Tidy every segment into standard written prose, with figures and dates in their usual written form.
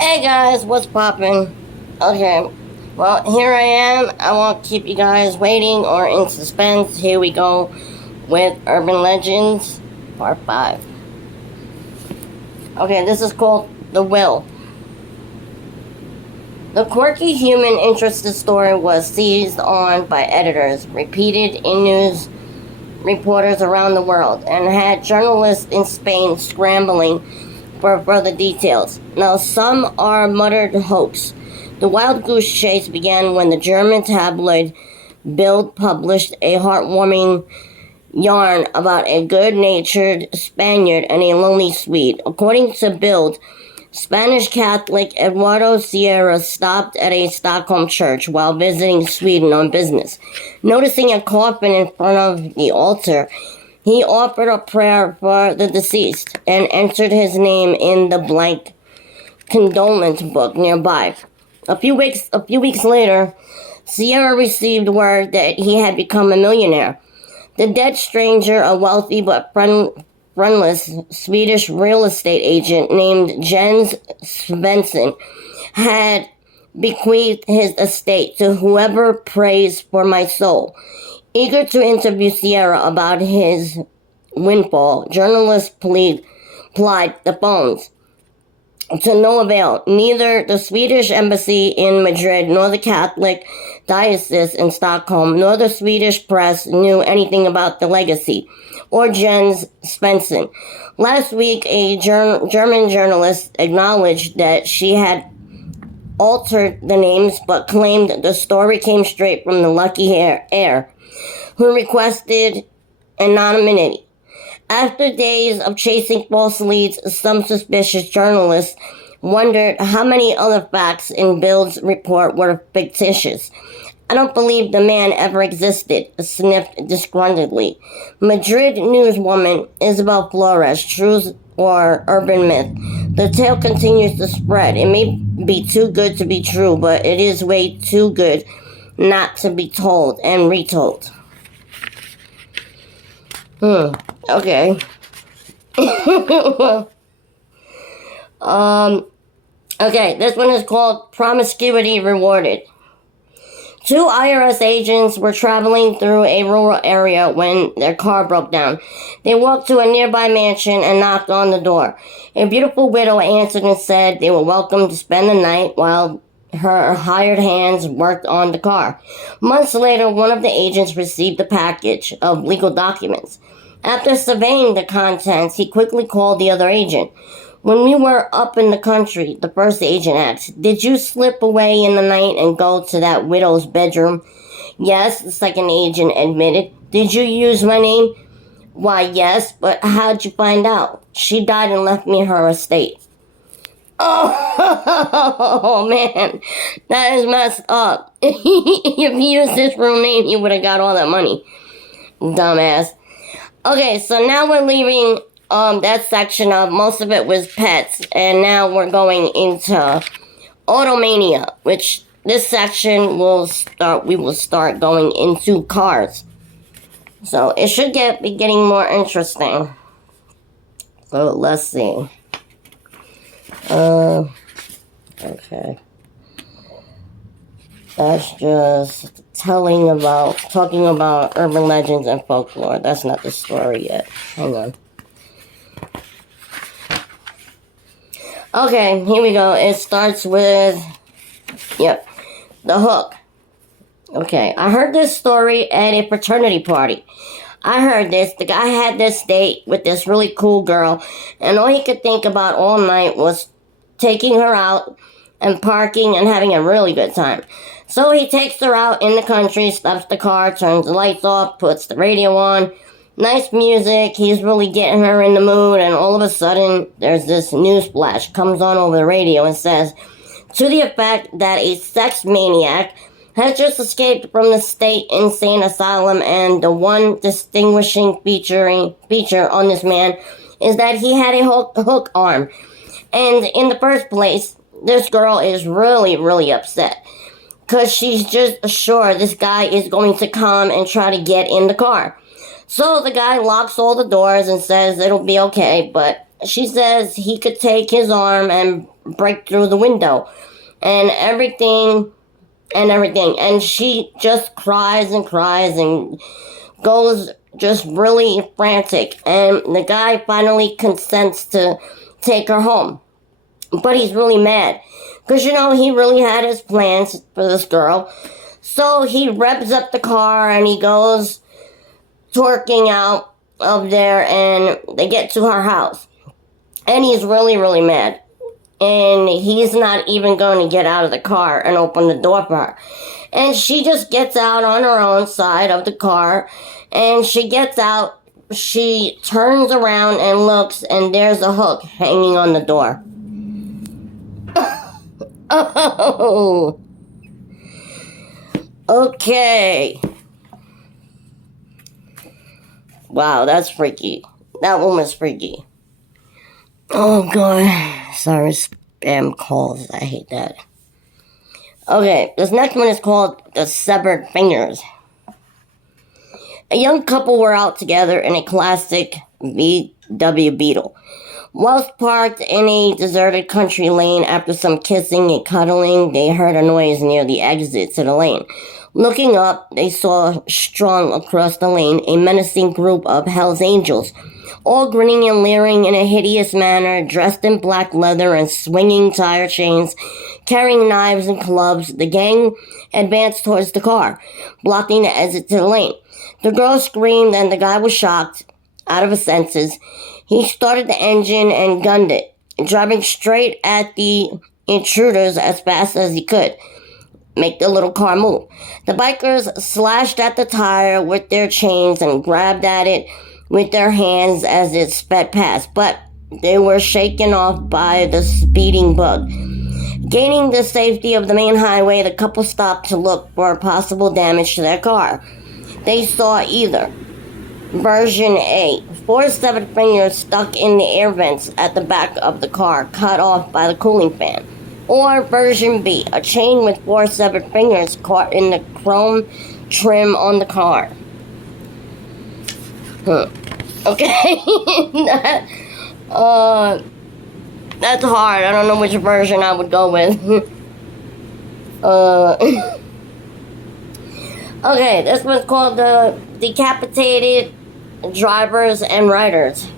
Hey guys, what's poppin'? Okay, well, here I am. I won't keep you guys waiting or in suspense. Here we go with Urban Legends, Part 5. Okay, this is called The Will. The quirky human interested story was seized on by editors, repeated in news reporters around the world, and had journalists in Spain scrambling for further details. Now, some are muttered hoax. The wild goose chase began when the German tabloid Bild published a heartwarming yarn about a good-natured Spaniard and a lonely Swede. According to Bild, Spanish Catholic Eduardo Sierra stopped at a Stockholm church while visiting Sweden on business. Noticing a coffin in front of the altar, he offered a prayer for the deceased and entered his name in the blank condolence book nearby. A few weeks later, Sierra received word that he had become a millionaire. The dead stranger, a wealthy but friendless Swedish real estate agent named Jens Svensson, had bequeathed his estate to whoever prays for my soul. Eager to interview Sierra about his windfall, journalists plied the phones. To no avail. Neither the Swedish embassy in Madrid nor the Catholic diocese in Stockholm nor the Swedish press knew anything about the legacy or Jens Svensson. Last week, a German journalist acknowledged that she had altered the names but claimed the story came straight from the lucky heir, who requested anonymity. After days of chasing false leads, some suspicious journalists wondered how many other facts in Bild's report were fictitious. I don't believe the man ever existed, sniffed disgruntledly. Madrid newswoman Isabel Flores, true or urban myth. The tale continues to spread. It may be too good to be true, but it is way too good not to be told and retold. Okay. Okay, this one is called Promiscuity Rewarded. Two IRS agents were traveling through a rural area when their car broke down. They walked to a nearby mansion and knocked on the door. A beautiful widow answered and said they were welcome to spend the night while her hired hands worked on the car. Months later, one of the agents received a package of legal documents. After surveying the contents, he quickly called the other agent. When we were up in the country, the first agent asked, "Did you slip away in the night and go to that widow's bedroom?" "Yes," the second agent admitted. "Did you use my name?" "Why, yes, but how'd you find out?" "She died and left me her estate." Oh, man, that is messed up. If he used his real name, he would have got all that money. Dumbass. Okay, so now we're leaving that section of, most of it was pets, and now we're going into Automania, which this section we will start going into cars. So it should be getting more interesting. So let's see. Okay. That's just talking about urban legends and folklore. That's not the story yet. Hang on. Okay, here we go. It starts with, the hook. Okay, I heard this story at a fraternity party. I heard this. The guy had this date with this really cool girl, and all he could think about all night was taking her out and parking and having a really good time. So he takes her out in the country, stops the car, turns the lights off, puts the radio on. Nice music, he's really getting her in the mood, and all of a sudden, there's this news flash, comes on over the radio and says, to the effect that a sex maniac has just escaped from the state insane asylum, and the one distinguishing feature on this man is that he had a hook arm. And in the first place, this girl is really, really upset, because she's just sure this guy is going to come and try to get in the car. So the guy locks all the doors and says it'll be okay, but she says he could take his arm and break through the window and everything. And she just cries and cries and goes just really frantic. And the guy finally consents to take her home. But he's really mad. Because, he really had his plans for this girl. So he revs up the car and he goes twerking out of there and they get to her house. And he's really, really mad. And he's not even going to get out of the car and open the door for her. And she just gets out on her own side of the car. And she gets out. She turns around and looks. And there's a hook hanging on the door. Oh. Okay. Wow, that's freaky. That one was freaky. Oh, God. Sorry, spam calls. I hate that. Okay, this next one is called The Severed Fingers. A young couple were out together in a classic VW Beetle. Whilst parked in a deserted country lane after some kissing and cuddling, they heard a noise near the exit to the lane. Looking up, they saw strung across the lane a menacing group of Hell's Angels, all grinning and leering in a hideous manner, dressed in black leather and swinging tire chains, carrying knives and clubs. The gang advanced towards the car, blocking the exit to the lane. The girl screamed and the guy was shocked, out of his senses. He started the engine and gunned it, driving straight at the intruders as fast as he could. Make the little car move. The bikers slashed at the tire with their chains and grabbed at it with their hands as it sped past, but they were shaken off by the speeding bug. Gaining the safety of the main highway, the couple stopped to look for possible damage to their car. They saw either version A, 4 severed fingers stuck in the air vents at the back of the car, cut off by the cooling fan. Or version B, a chain with 4 severed fingers caught in the chrome trim on the car. Okay. That's hard. I don't know which version I would go with. Okay, this one's called the Decapitated Drivers and Riders.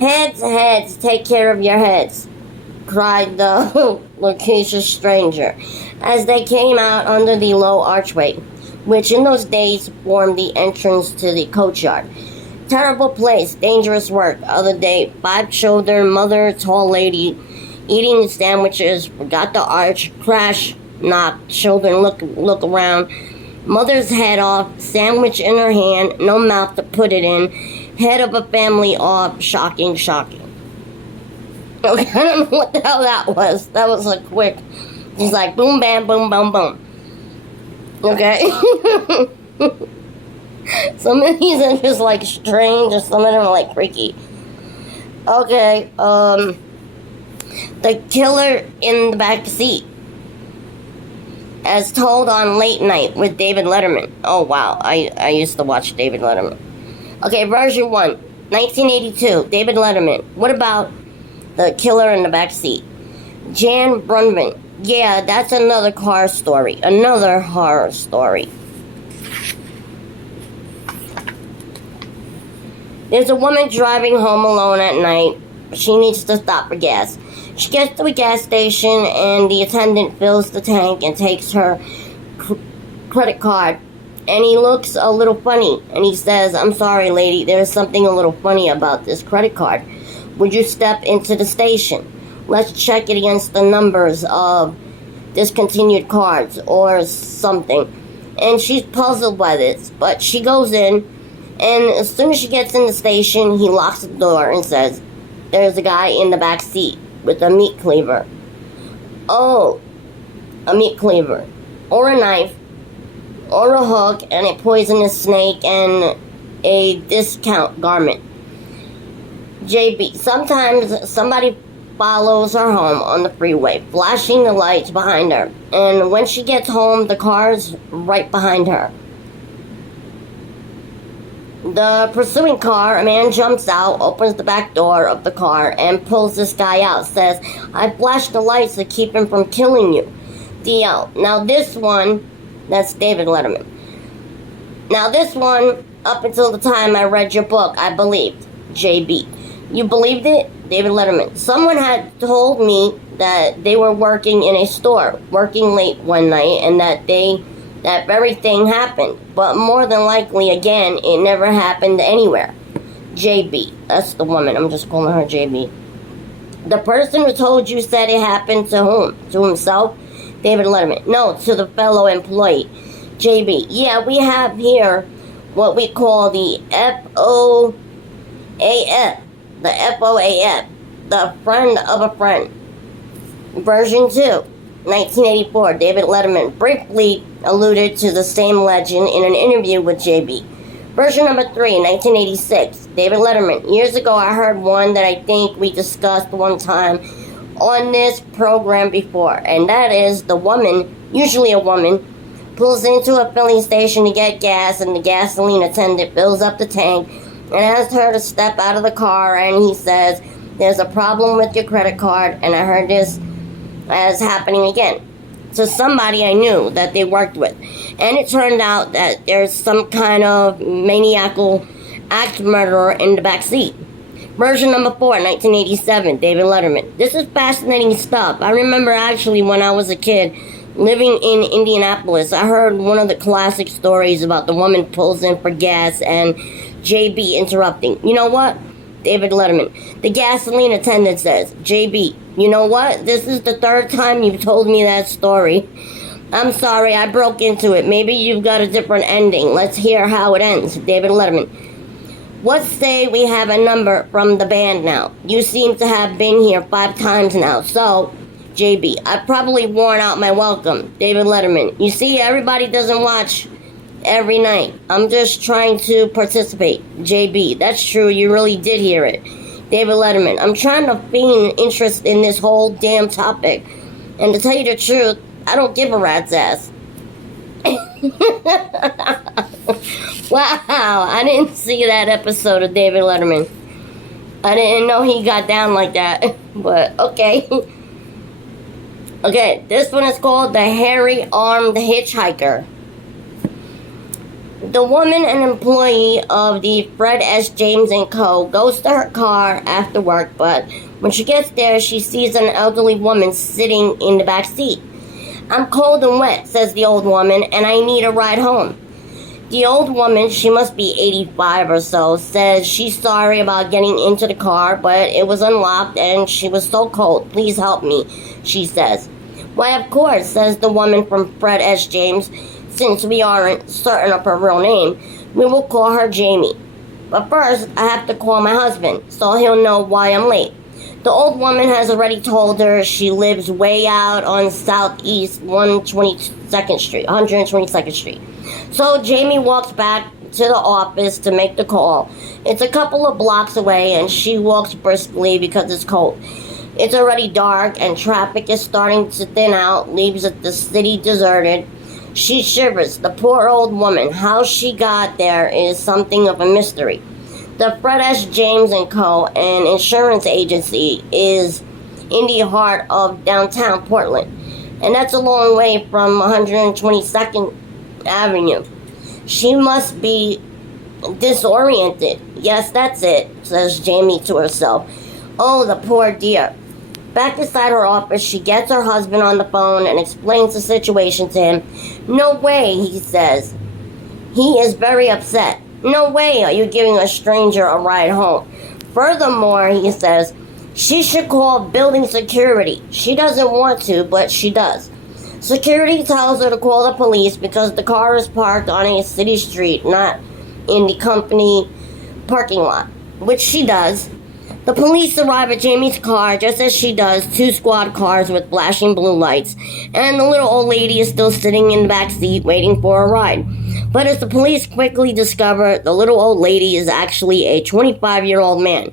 Heads, take care of your heads, cried the loquacious stranger as they came out under the low archway, which in those days formed the entrance to the coachyard. Terrible place, dangerous work. Other day, 5-shouldered mother, tall lady, eating sandwiches, forgot the arch, crash, knock, children look around. Mother's head off, sandwich in her hand, no mouth to put it in, head of a family off, shocking. Okay, I don't know what the hell that was. That was a quick, just like boom, bam, boom, boom, boom. Okay. Some of these are just like strange, and some of them are like freaky. Okay, the killer in the back seat, as told on Late Night with David Letterman. Oh wow, I used to watch David Letterman. Okay, version 1, 1982, David Letterman. What about the killer in the back seat? Jan Brunman. Yeah, that's another car story. Another horror story. There's a woman driving home alone at night. She needs to stop for gas. She gets to a gas station and the attendant fills the tank and takes her credit card. And he looks a little funny and he says, "I'm sorry, lady, there's something a little funny about this credit card. Would you step into the station? Let's check it against the numbers of discontinued cards or something." And she's puzzled by this, but she goes in, and as soon as she gets in the station, he locks the door and says, "There's a guy in the back seat with a meat cleaver." Oh, a meat cleaver, or a knife, or a hook, and a poisonous snake, and a discount garment. JB, sometimes somebody follows her home on the freeway, flashing the lights behind her, and when she gets home, the car's right behind her. The pursuing car, a man jumps out, opens the back door of the car, and pulls this guy out. Says, "I flashed the lights to keep him from killing you." DL. Now this one, that's David Letterman. Now this one, up until the time I read your book, I believed. JB. You believed it? David Letterman. Someone had told me that they were working in a store, working late one night, and that very thing happened. But more than likely, again, it never happened anywhere. JB. That's the woman. I'm just calling her JB. The person who told you said it happened to whom? To himself? David Letterman. No, to the fellow employee. JB. Yeah, we have here what we call the FOAF. The FOAF. The friend of a friend. Version 2. 1984. David Letterman briefly alluded to the same legend in an interview with JB. Version number 3, 1986. David Letterman. Years ago, I heard one that I think we discussed one time on this program before, and that is the woman, usually a woman, pulls into a filling station to get gas, and the gasoline attendant fills up the tank and asks her to step out of the car, and he says, "There's a problem with your credit card," and I heard this as happening again to somebody I knew that they worked with. And it turned out that there's some kind of maniacal axe murderer in the back seat. Version number 4, 1987, David Letterman. This is fascinating stuff. I remember actually when I was a kid living in Indianapolis, I heard one of the classic stories about the woman pulls in for gas and JB interrupting. You know what? David Letterman. The gasoline attendant says, "JB, you know what? This is the third time you've told me that story. I'm sorry, I broke into it. Maybe you've got a different ending. Let's hear how it ends." David Letterman. "What say we have a number from the band now? You seem to have been here 5 times now, so..." JB. "I've probably worn out my welcome." David Letterman. "You see, everybody doesn't watch every night. I'm just trying to participate." JB. "That's true, you really did hear it." David Letterman. "I'm trying to feign interest in this whole damn topic. And to tell you the truth, I don't give a rat's ass." Wow, I didn't see that episode of David Letterman. I didn't know he got down like that. But, okay. Okay, this one is called The Hairy Armed Hitchhiker. The woman, an employee of the Fred S. James & Co., goes to her car after work, but when she gets there, she sees an elderly woman sitting in the back seat. "I'm cold and wet," says the old woman, "and I need a ride home." The old woman, she must be 85 or so, says she's sorry about getting into the car, but it was unlocked and she was so cold. "Please help me," she says. "Why, of course," says the woman from Fred S. James. "Since we aren't certain of her real name, we will call her Jamie. But first, I have to call my husband, so he'll know why I'm late." The old woman has already told her she lives way out on Southeast 122nd Street. So Jamie walks back to the office to make the call. It's a couple of blocks away, and she walks briskly because it's cold. It's already dark, and traffic is starting to thin out, leaves the city deserted. She shivers. The poor old woman. How she got there is something of a mystery. The Fred S. James & Co., an insurance agency, is in the heart of downtown Portland, and that's a long way from 122nd Avenue. She must be disoriented. "Yes, that's it," says Jamie to herself. Oh, the poor dear. Back inside her office, she gets her husband on the phone and explains the situation to him. "No way," he says. He is very upset. "No way are you giving a stranger a ride home. Furthermore," he says, "she should call building security. She doesn't want to, but she does." Security tells her to call the police because the car is parked on a city street, not in the company parking lot, which she does. The police arrive at Jamie's car just as she does, 2 squad cars with flashing blue lights, and the little old lady is still sitting in the back seat waiting for a ride. But as the police quickly discover, the little old lady is actually a 25-year-old man,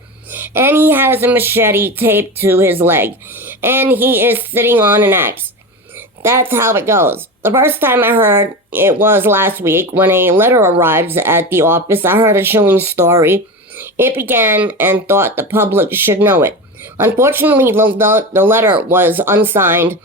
and he has a machete taped to his leg, and he is sitting on an axe. That's how it goes. The first time I heard it was last week when a letter arrives at the office. I heard a chilling story. It began and thought the public should know it. Unfortunately, the letter was unsigned,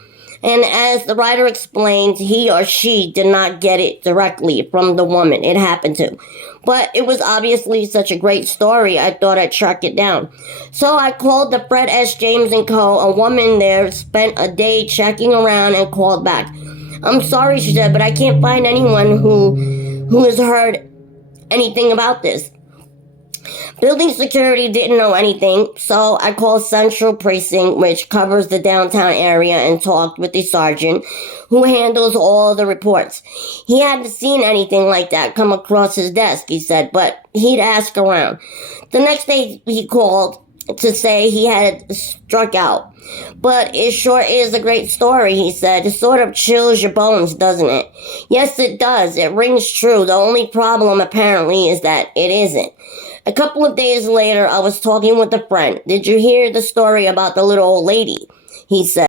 and as the writer explained, he or she did not get it directly from the woman it happened to. But it was obviously such a great story, I thought I'd track it down. So I called the Fred S. James & Co. A woman there spent a day checking around and called back. I'm sorry, she said, but I can't find anyone who has heard anything about this. Building security didn't know anything, so I called Central Precinct, which covers the downtown area, and talked with the sergeant who handles all the reports. He hadn't seen anything like that come across his desk, he said, but he'd ask around. The next day he called to say he had struck out. But it sure is a great story, he said. It sort of chills your bones, doesn't it? Yes, it does. It rings true. The only problem, apparently, is that it isn't. A couple of days later, I was talking with a friend. Did you hear the story about the little old lady? He said.